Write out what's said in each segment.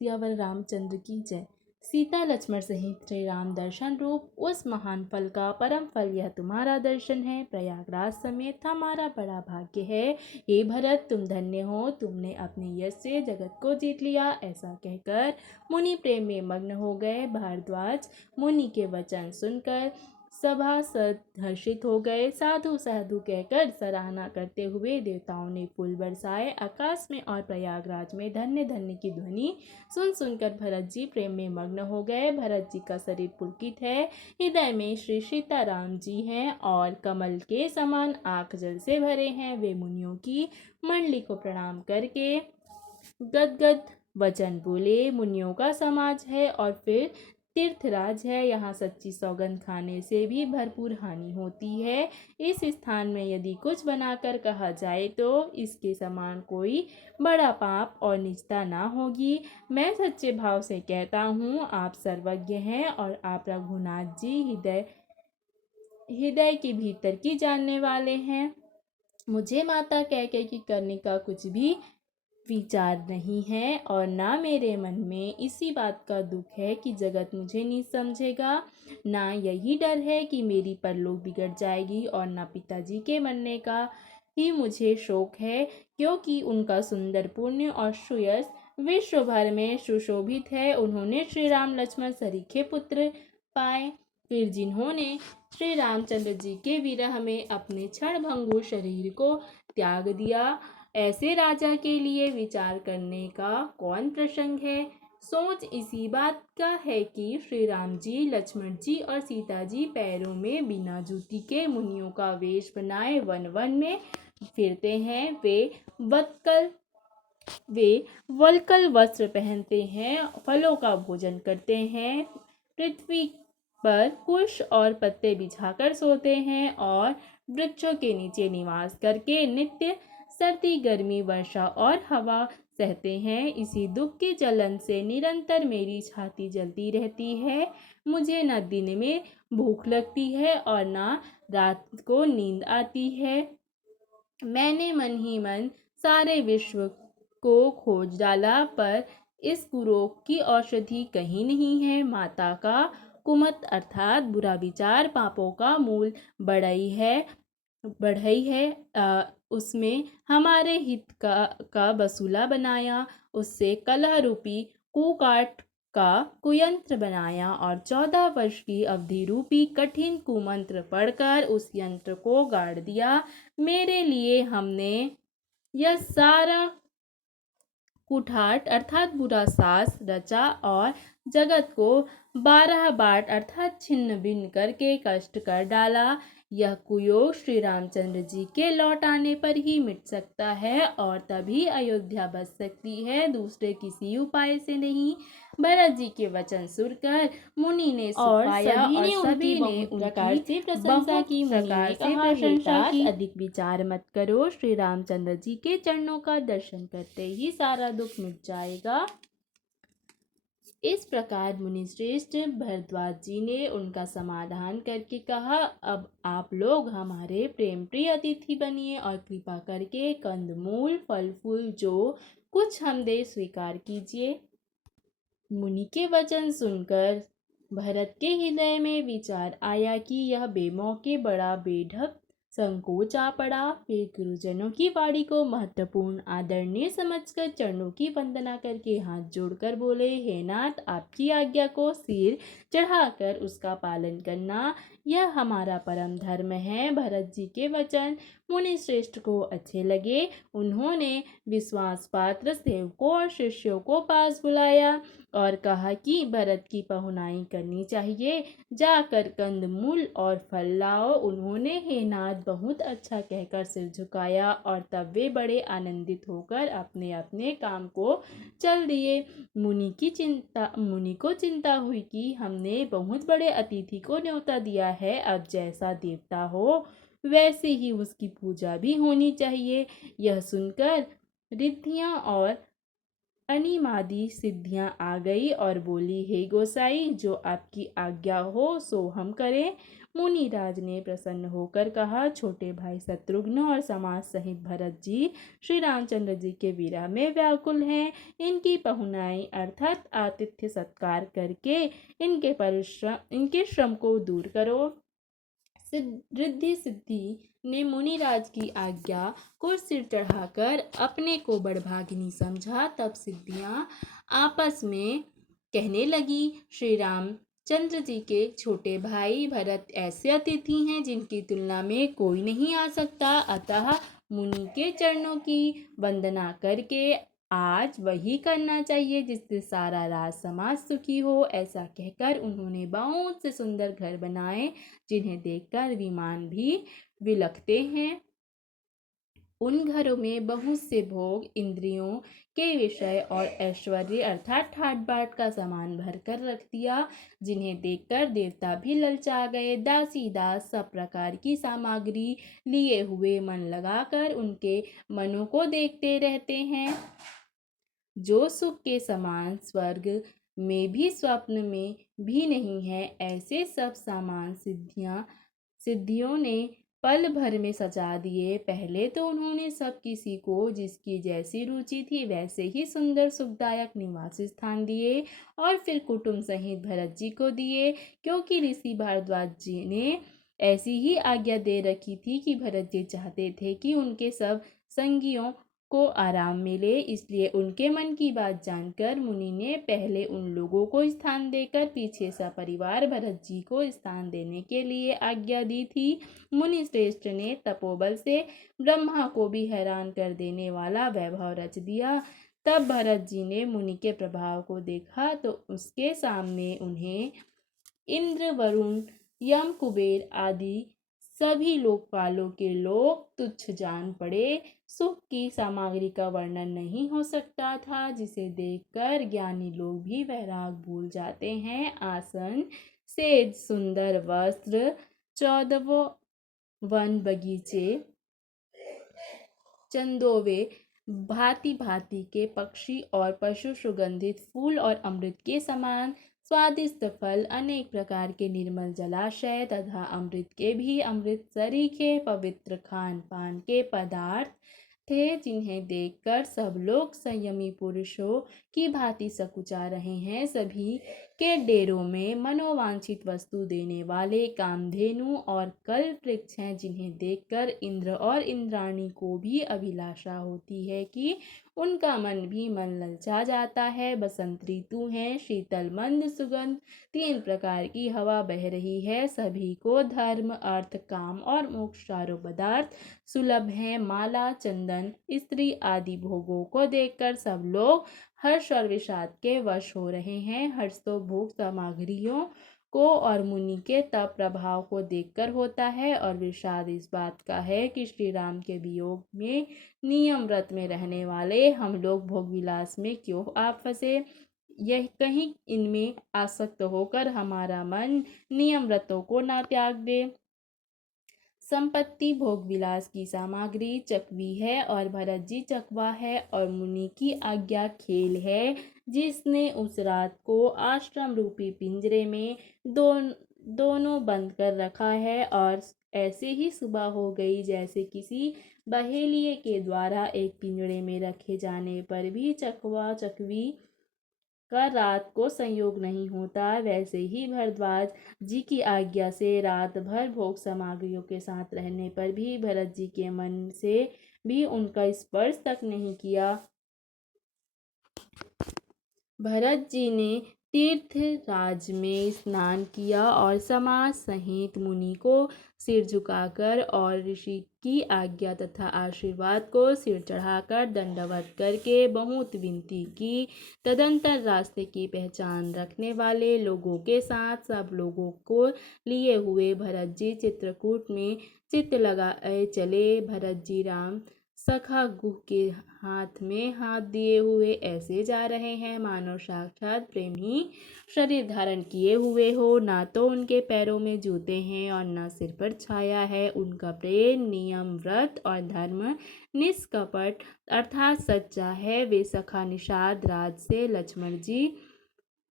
सियावर रामचंद्र की जय। सीता लक्ष्मण सहित श्री राम दर्शन रूप उस महान फल का परम फल यह तुम्हारा दर्शन है। प्रयागराज समेत हमारा बड़ा भाग्य है। हे भरत, तुम धन्य हो, तुमने अपने यश से जगत को जीत लिया। ऐसा कहकर मुनि प्रेम में मग्न हो गए। भारद्वाज मुनि के वचन सुनकर सभासद हर्षित हो गए। साधु साधु कहकर सराहना करते हुए देवताओं ने फूल बरसाए आकाश में और प्रयागराज में धन्य धन्य की ध्वनि सुन सुनकर भरत जी प्रेम में मग्न हो गए। भरत जी का शरीर पुलकित है, हृदय में श्री सीताराम जी हैं और कमल के समान आंख जल से भरे हैं। वे मुनियों की मंडली को प्रणाम करके गदगद वचन बोले। मुनियों का समाज है और फिर तीर्थराज है, यहाँ सच्ची सौगंध खाने से भी भरपूर हानि होती है। इस स्थान में यदि कुछ बनाकर कहा जाए तो इसके समान कोई बड़ा पाप और निजता ना होगी। मैं सच्चे भाव से कहता हूँ, आप सर्वज्ञ हैं और आप रघुनाथ जी हृदय हृदय के भीतर की जानने वाले हैं। मुझे माता कैकेयी की करने का कुछ भी विचार नहीं है और ना मेरे मन में इसी बात का दुख है कि जगत मुझे नहीं समझेगा, ना यही डर है कि मेरी परलोक बिगड़ जाएगी और ना पिताजी के मरने का ही मुझे शोक है, क्योंकि उनका सुंदर पुण्य और सुयश विश्व भर में सुशोभित है। उन्होंने श्री राम लक्ष्मण सरीखे पुत्र पाए, फिर जिन्होंने श्री रामचंद्र जी के विरह में अपने क्षणभंगुर शरीर को त्याग दिया, ऐसे राजा के लिए विचार करने का कौन प्रसंग है। सोच इसी बात का है कि श्री राम जी, लक्ष्मण जी और सीता जी पैरों में बिना जूती के मुनियों का वेश बनाए वन वन में फिरते हैं। वे वल्कल वस्त्र पहनते हैं, फलों का भोजन करते हैं, पृथ्वी पर कुश और पत्ते बिछाकर सोते हैं और वृक्षों के नीचे निवास करके नित्य सर्दी गर्मी वर्षा और हवा सहते हैं। इसी दुख के जलन से निरंतर मेरी छाती जलती रहती है। मुझे न दिन में भूख लगती है और न रात को नींद आती है। मैंने मन ही मन सारे विश्व को खोज डाला, पर इस कुरोग की औषधि कहीं नहीं है। माता का कुमत अर्थात बुरा विचार पापों का मूल बढ़ई है। उसमें हमारे हित का वसूला बनाया, उससे कलह रूपी कुकाट का कुयंत्र बनाया और 14 वर्ष की अवधि रूपी कठिन कुमंत्र पढ़कर उस यंत्र को गाड़ दिया। मेरे लिए हमने यह सारा कुठाट अर्थात बुरा सास रचा और जगत को 12 बाट अर्थात छिन्न भिन्न करके कष्ट कर डाला। यह कुयोग श्री रामचंद्र जी के लौट आने पर ही मिट सकता है और तभी अयोध्या बच सकती है, दूसरे किसी उपाय से नहीं। भरत जी के वचन सुनकर मुनि ने सुख पाया और सभी ने प्रकार से प्रशंसा की। मुनि ने कहा, हे तात, अधिक विचार मत करो, श्री रामचंद्र जी के चरणों का दर्शन करते ही सारा दुख मिट जाएगा। इस प्रकार मुनिश्रेष्ठ भरद्वाज जी ने उनका समाधान करके कहा, अब आप लोग हमारे प्रेम प्रिय अतिथि बनिए और कृपा करके कंदमूल फल फूल जो कुछ हम दे स्वीकार कीजिए। मुनि के वचन सुनकर भरत के हृदय में विचार आया कि यह बेमौके बड़ा बेढक संकोच आ पड़ा। वे गुरुजनों की वाणी को महत्वपूर्ण आदरणीय समझकर चरणों की वंदना करके हाथ जोड़कर बोले, हे नाथ, आपकी आज्ञा को सिर चढ़ाकर उसका पालन करना यह हमारा परम धर्म है। भरत जी के वचन मुनि श्रेष्ठ को अच्छे लगे। उन्होंने विश्वास पात्र सेवकों और शिष्यों को पास बुलाया और कहा कि भरत की पहुनाई करनी चाहिए, जाकर कंदमूल और फल लाओ। उन्होंने हे नाथ बहुत अच्छा कहकर सिर झुकाया और तब वे बड़े आनंदित होकर अपने अपने काम को चल दिए। मुनि को चिंता हुई कि हमने बहुत बड़े अतिथि को न्योता दिया है, अब जैसा देवता हो वैसे ही उसकी पूजा भी होनी चाहिए। यह सुनकर रिद्धियां और अनिमादि सिद्धियां आ गई और बोली, हे गोसाई, जो आपकी आज्ञा हो सो हम करें। मुनिराज ने प्रसन्न होकर कहा, छोटे भाई शत्रुघ्न और समाज सहित भरत जी श्री रामचंद्र जी के विरह में व्याकुल हैं। इनकी पहुनाई अर्थात आतिथ्य सत्कार करके इनके श्रम को दूर करो। रिद्धि सिद्धि ने मुनिराज की आज्ञा को सिर चढ़ाकर अपने को बड़भागिनी समझा। तब सिद्धियां आपस में कहने लगी, श्री राम चंद्र जी के छोटे भाई भरत ऐसे अतिथि हैं जिनकी तुलना में कोई नहीं आ सकता, अतः मुनि के चरणों की वंदना करके आज वही करना चाहिए जिससे सारा राज समाज सुखी हो। ऐसा कहकर उन्होंने बहुत से सुंदर घर बनाए जिन्हें देखकर विमान भी विलखते हैं। उन घरों में बहुत से भोग, इंद्रियों के विषय और ऐश्वर्य अर्थात ठाट बाट का सामान भरकर रख दिया, जिन्हें देखकर देवता भी ललचा गए। दासी दास सब प्रकार की सामग्री लिए हुए मन लगाकर उनके मनों को देखते रहते हैं। जो सुख के समान स्वर्ग में भी स्वप्न में भी नहीं है, ऐसे सब सामान सिद्धियों ने पल भर में सजा दिए। पहले तो उन्होंने सब किसी को जिसकी जैसी रुचि थी वैसे ही सुंदर सुखदायक निवास स्थान दिए और फिर कुटुंब सहित भरत जी को दिए, क्योंकि ऋषि भारद्वाज जी ने ऐसी ही आज्ञा दे रखी थी कि भरत जी चाहते थे कि उनके सब संगियों को आराम मिले। इसलिए उनके मन की बात जानकर मुनि ने पहले उन लोगों को स्थान देकर पीछे सपरिवार भरत जी को स्थान देने के लिए आज्ञा दी थी। मुनि श्रेष्ठ ने तपोबल से ब्रह्मा को भी हैरान कर देने वाला वैभव रच दिया। तब भरत जी ने मुनि के प्रभाव को देखा तो उसके सामने उन्हें इंद्र, वरुण, यम, कुबेर आदि सभी लोकपालों के लोग तुच्छ जान पड़े। सुख की सामग्री का वर्णन नहीं हो सकता था, जिसे देखकर ज्ञानी लोग भी वैराग भूल जाते हैं। आसन, सेज, सुंदर वस्त्र, 14 वन बगीचे, चंदोवे, भांति भांति के पक्षी और पशु, सुगंधित फूल और अमृत के समान स्वादिष्ट फल, अनेक प्रकार के निर्मल जलाशय तथा अमृत के भी अमृत सरीखे पवित्र खान पान के पदार्थ थे, जिन्हें देखकर सब लोग संयमी पुरुषों की भांति सकुचा रहे हैं। सभी के डेरों में मनोवांछित वस्तु देने वाले कामधेनु और कल्प वृक्ष हैं, जिन्हें देखकर इंद्र और इंद्राणी को भी अभिलाषा होती है कि उनका मन भी मन ललचा जाता है। बसंत ऋतु है, शीतल मंद सुगंध 3 प्रकार की हवा बह रही है। सभी को धर्म, अर्थ, काम और मोक्ष चारों पदार्थ सुलभ हैं। माला, चंदन, स्त्री आदि भोगों को देखकर सब लोग हर्ष और विषाद के वश हो रहे हैं। हर्ष तो भोग सामग्रियों को और मुनि के तप प्रभाव को देखकर होता है, और विषाद इस बात का है कि श्री राम के वियोग में नियम व्रत में रहने वाले हम लोग भोग विलास में क्यों आप फंसे। यह कहीं इनमें आसक्त होकर हमारा मन नियम व्रतों को ना त्याग दे। संपत्ति भोग विलास की सामग्री चकवी है और भरत जी चकवा है, और मुनि की आज्ञा खेल है, जिसने उस रात को आश्रम रूपी पिंजरे में दोनों बंद कर रखा है। और ऐसे ही सुबह हो गई, जैसे किसी बहेलिए के द्वारा एक पिंजरे में रखे जाने पर भी चकवा चकवी का रात को संयोग नहीं होता, वैसे ही भरद्वाज जी की आज्ञा से रात भर भोग सामग्रियों के साथ रहने पर भी भरत जी के मन से भी उनका स्पर्श तक नहीं किया। भरत जी ने तीर्थ राज में स्नान किया और समाज सहित मुनि को सिर झुकाकर और ऋषि की आज्ञा तथा आशीर्वाद को सिर चढ़ाकर दंडवत करके बहुत विनती की। तदंतर रास्ते की पहचान रखने वाले लोगों के साथ सब लोगों को लिए हुए भरत जी चित्रकूट में चित्त लगाए चले। भरत जी राम सखा गुह के हाथ में हाथ दिए हुए ऐसे जा रहे हैं मानो साक्षात प्रेम ही शरीर धारण किए हुए हो। ना तो उनके पैरों में जूते हैं और ना सिर पर छाया है। उनका प्रेम नियम व्रत और धर्म निष्कपट अर्थात सच्चा है। वे सखा निषाद राज से लक्ष्मण जी,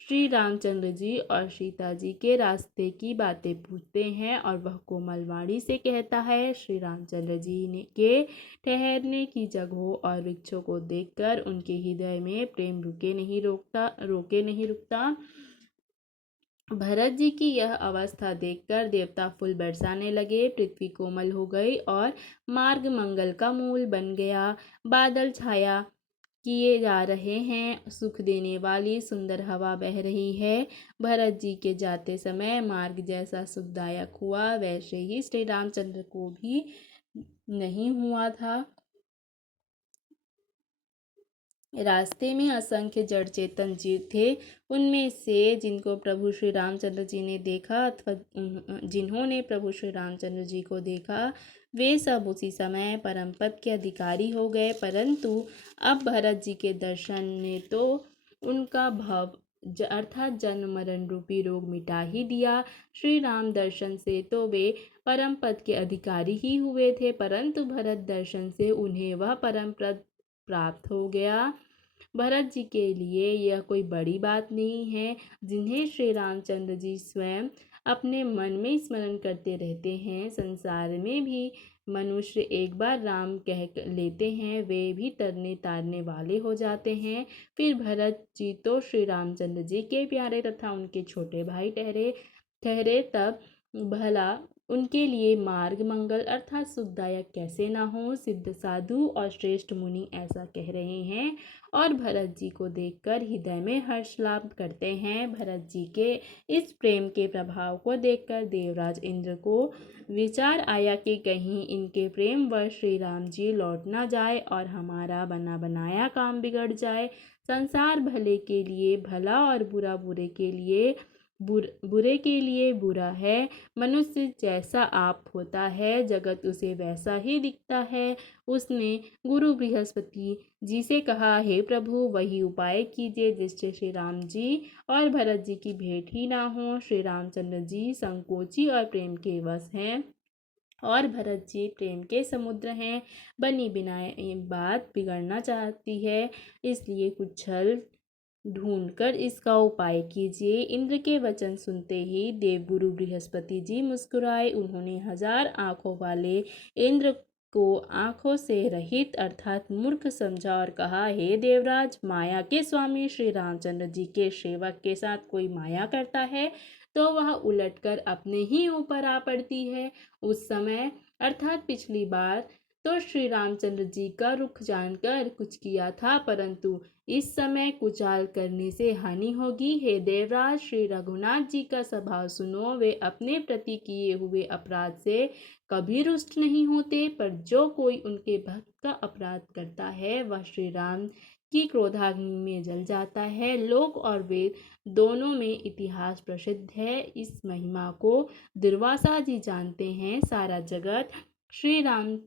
श्री रामचंद्र जी और सीता जी के रास्ते की बातें पूछते हैं और वह कोमल वाणी से कहता है। श्री रामचंद्र जी ने के ठहरने की जगहों और वृक्षों को देखकर उनके हृदय में प्रेम रोके नहीं रुकता। भरत जी की यह अवस्था देखकर देवता फूल बरसाने लगे। पृथ्वी कोमल हो गई और मार्ग मंगल का मूल बन गया। बादल छाया किए जा रहे हैं। सुख देने वाली सुंदर हवा बह रही है। भरत जी के जाते समय मार्ग जैसा सुखदायक हुआ वैसे ही श्री रामचंद्र को भी नहीं हुआ था। रास्ते में असंख्य जड़ चेतन जीव थे। उनमें से जिनको प्रभु श्री रामचंद्र जी ने देखा अथवा जिन्होंने प्रभु श्री रामचंद्र जी को देखा वे सब उसी समय परम पद के अधिकारी हो गए। परंतु अब भरत जी के दर्शन ने तो उनका भव अर्थात जन्म मरण रूपी रोग मिटा ही दिया। श्री राम दर्शन से तो वे परम पद के अधिकारी ही हुए थे, परंतु भरत दर्शन से उन्हें वह परम पद प्राप्त हो गया। भरत जी के लिए यह कोई बड़ी बात नहीं है। जिन्हें श्री रामचंद्र जी स्वयं अपने मन में स्मरण करते रहते हैं, संसार में भी मनुष्य एक बार राम कह लेते हैं वे भी तरने तारने वाले हो जाते हैं। फिर भरत जी तो श्री रामचंद्र जी के प्यारे तथा उनके छोटे भाई ठहरे ठहरे तब भला उनके लिए मार्ग मंगल अर्थात सुखदायक कैसे ना हो। सिद्ध साधु और श्रेष्ठ मुनि ऐसा कह रहे हैं और भरत जी को देखकर हृदय में हर्ष लाभ करते हैं। भरत जी के इस प्रेम के प्रभाव को देखकर देवराज इंद्र को विचार आया कि कहीं इनके प्रेम वश श्री राम जी लौट ना जाए और हमारा बना बनाया काम बिगड़ जाए। संसार भले के लिए भला और बुरे के लिए बुरा है। मनुष्य जैसा आप होता है जगत उसे वैसा ही दिखता है। उसने गुरु बृहस्पति जी से कहा, हे प्रभु वही उपाय कीजिए जिससे श्री राम जी और भरत जी की भेंट ही ना हो। श्री रामचंद्र जी संकोची और प्रेम के वश हैं और भरत जी प्रेम के समुद्र हैं। बनी बिनाई बात बिगड़ना चाहती है, इसलिए कुछ छल ढूंढकर इसका उपाय कीजिए। इंद्र के वचन सुनते ही देवगुरु बृहस्पति जी मुस्कुराए। उन्होंने 1000 आंखों वाले इंद्र को आंखों से रहित अर्थात मूर्ख समझा और कहा, हे देवराज, माया के स्वामी श्री रामचंद्र जी के सेवक के साथ कोई माया करता है तो वह उलटकर अपने ही ऊपर आ पड़ती है। उस समय अर्थात पिछली बार तो श्री रामचंद्र जी का रुख जानकर कुछ किया था, परंतु इस समय कुचाल करने से हानि होगी। हे देवराज, श्री रघुनाथ जी का स्वभाव सुनो। वे अपने प्रति किए हुए अपराध से कभी रुष्ट नहीं होते, पर जो कोई उनके भक्त का अपराध करता है वह श्री राम की क्रोधाग्नि में जल जाता है। लोक और वेद दोनों में इतिहास प्रसिद्ध है। इस महिमा को दुर्वासा जी जानते हैं। सारा जगत श्री राम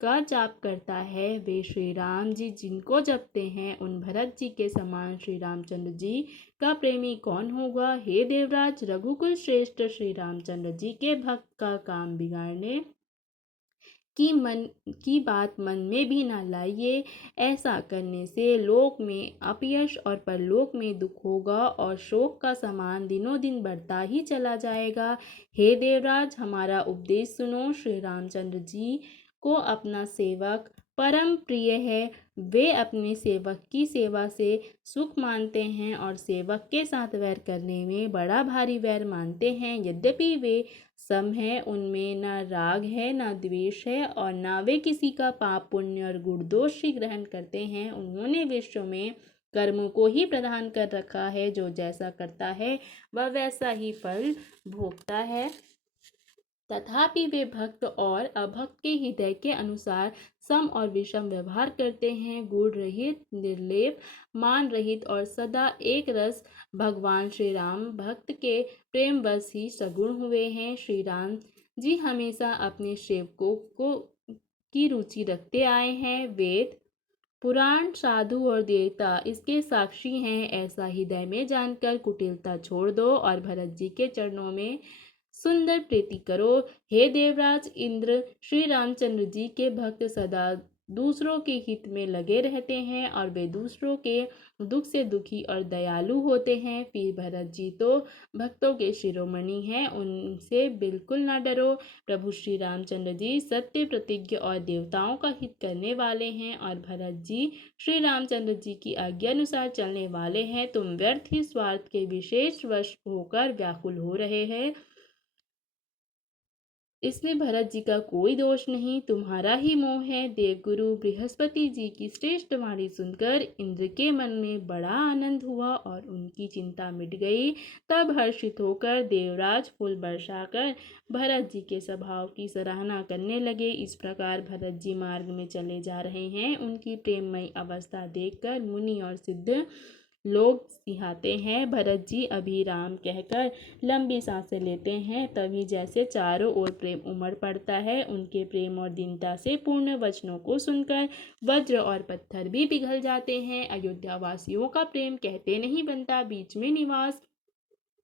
का जाप करता है। वे श्री राम जी जिनको जपते हैं उन भरत जी के समान श्री रामचंद्र जी का प्रेमी कौन होगा। हे देवराज, रघुकुल श्रेष्ठ श्री रामचंद्र जी के भक्त का काम बिगाड़ने की बात मन में भी ना लाइए। ऐसा करने से लोक में अपयश और परलोक में दुख होगा और शोक का समान दिनों दिन बढ़ता ही चला जाएगा। हे देवराज, हमारा उपदेश सुनो। श्री रामचंद्र जी को अपना सेवक परम प्रिय है। वे अपने सेवक की सेवा से सुख मानते हैं और सेवक के साथ वैर करने में बड़ा भारी वैर मानते हैं। यद्यपि वे सम है, उनमें न राग है न द्वेष है और न वे किसी का पाप पुण्य और गुण दोष ही ग्रहण करते हैं। उन्होंने विश्व में कर्मों को ही प्रदान कर रखा है। जो जैसा करता है वह वैसा ही फल भोगता है। तथापि वे भक्त और अभक्त के हृदय के अनुसार सम और विषम व्यवहार करते हैं। गुण रहित, निर्लेप, मान रहित और सदा एक रस भगवान श्री राम भक्त के प्रेम बस ही सगुण हुए हैं। श्री राम जी हमेशा अपने सेवकों को की रुचि रखते आए हैं। वेद, पुराण, साधु और देवता इसके साक्षी हैं। ऐसा हृदय में जानकर कुटिलता छोड़ दो और भरत जी के चरणों में सुंदर प्रीति करो। हे देवराज इंद्र, श्री रामचंद्र जी के भक्त सदा दूसरों के हित में लगे रहते हैं और वे दूसरों के दुख से दुखी और दयालु होते हैं। फिर भरत जी तो भक्तों के शिरोमणि हैं, उनसे बिल्कुल ना डरो। प्रभु श्री रामचंद्र जी सत्य प्रतिज्ञ और देवताओं का हित करने वाले हैं और भरत जी श्री रामचंद्र जी की आज्ञा अनुसार चलने वाले हैं। तुम व्यर्थ ही स्वार्थ के विशेष वश होकर व्याकुल हो रहे हैं। इसमें भरत जी का कोई दोष नहीं, तुम्हारा ही मोह है। देवगुरु बृहस्पति जी की श्रेष्ठ वाणी सुनकर इंद्र के मन में बड़ा आनंद हुआ और उनकी चिंता मिट गई। तब हर्षित होकर देवराज फूल बरसाकर भरत जी के स्वभाव की सराहना करने लगे। इस प्रकार भरत जी मार्ग में चले जा रहे हैं। उनकी प्रेममयी अवस्था देखकर मुनि और सिद्ध लोग सिहाते हैं। भरत जी अभिराम कहकर लंबी सांसें लेते हैं। तभी जैसे चारों ओर प्रेम उमड़ पड़ता है। उनके प्रेम और दीनता से पूर्ण वचनों को सुनकर वज्र और पत्थर भी पिघल जाते हैं। अयोध्या वासियों का प्रेम कहते नहीं बनता। बीच में निवास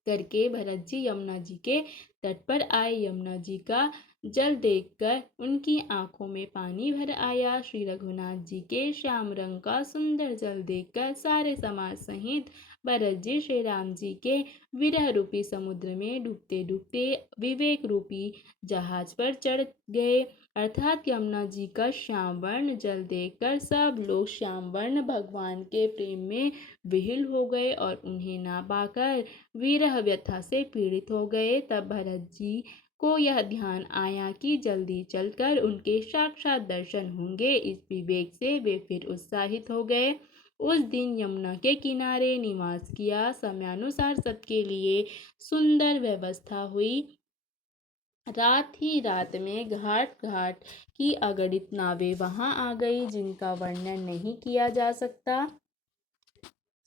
करके भरत जी यमुना जी के तट पर आए। यमुना जी का जल देखकर उनकी आंखों में पानी भर आया। श्री रघुनाथ जी के श्याम रंग का सुंदर जल देखकर सारे समाज सहित भरत जी श्री राम जी के विरह रूपी समुद्र में डूबते डूबते विवेक रूपी जहाज पर चढ़ गए। अर्थात यमुना जी का श्याम वर्ण जल देखकर सब लोग श्याम वर्ण भगवान के प्रेम में विह्वल हो गए और उन्हें ना पाकर विरह व्यथा से पीड़ित हो गए। तब भरत जी को यह ध्यान आया कि जल्दी चलकर उनके साक्षात दर्शन होंगे। इस विवेक से वे फिर उत्साहित हो गए। उस दिन यमुना के किनारे निवास किया। समयानुसार सबके लिए सुंदर व्यवस्था हुई। रात ही रात में घाट घाट की अगणित नावें वहां आ गई, जिनका वर्णन नहीं किया जा सकता।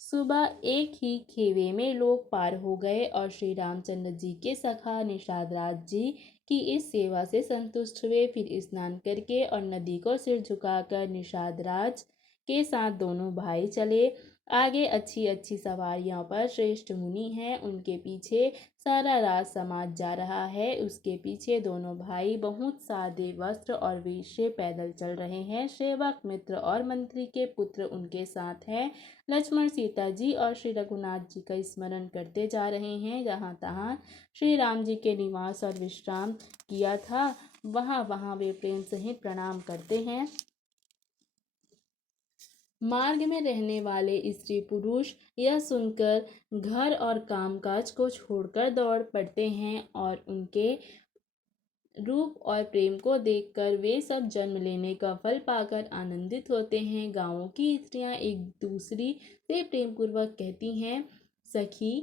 सुबह एक ही खेवे में लोग पार हो गए और श्री रामचंद्र जी के सखा निषाद राज जी की इस सेवा से संतुष्ट हुए। फिर स्नान करके और नदी को सिर झुकाकर निषाद राज के साथ दोनों भाई चले। आगे अच्छी अच्छी सवारियों पर श्रेष्ठ मुनि हैं, उनके पीछे सारा राज समाज जा रहा है। उसके पीछे दोनों भाई बहुत सादे वस्त्र और वेश से पैदल चल रहे हैं। सेवक मित्र और मंत्री के पुत्र उनके साथ हैं। लक्ष्मण, सीता जी और श्री रघुनाथ जी का स्मरण करते जा रहे हैं। जहाँ तहाँ श्री राम जी के निवास और विश्राम किया था, वहाँ वहाँ वे प्रेम सहित प्रणाम करते हैं। मार्ग में रहने वाले स्त्री पुरुष यह सुनकर घर और कामकाज को छोड़कर दौड़ पड़ते हैं और उनके रूप और प्रेम को देखकर वे सब जन्म लेने का फल पाकर आनंदित होते हैं। गांवों की स्त्रियां एक दूसरी से प्रेम पूर्वक कहती हैं, सखी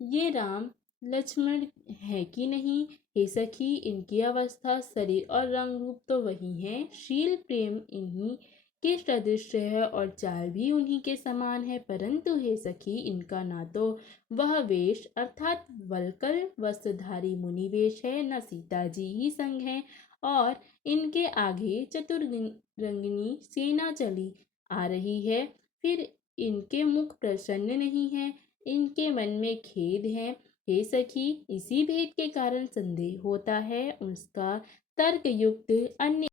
ये राम लक्ष्मण है कि नहीं? हे सखी, इनकी अवस्था, शरीर और रंग रूप तो वही है। शील प्रेम इन्हीं के सदृश है और चाल भी उन्हीं के समान है। परंतु हे सखी, इनका ना तो वह वेश अर्थात वल्कल वस्त्रधारी मुनि वेश है, न सीता जी ही संग है और इनके आगे चतुरंगिनी सेना चली आ रही है। फिर इनके मुख प्रसन्न नहीं है, इनके मन में खेद है। हे सखी, इसी भेद के कारण संदेह होता है। उसका तर्क युक्त अन्य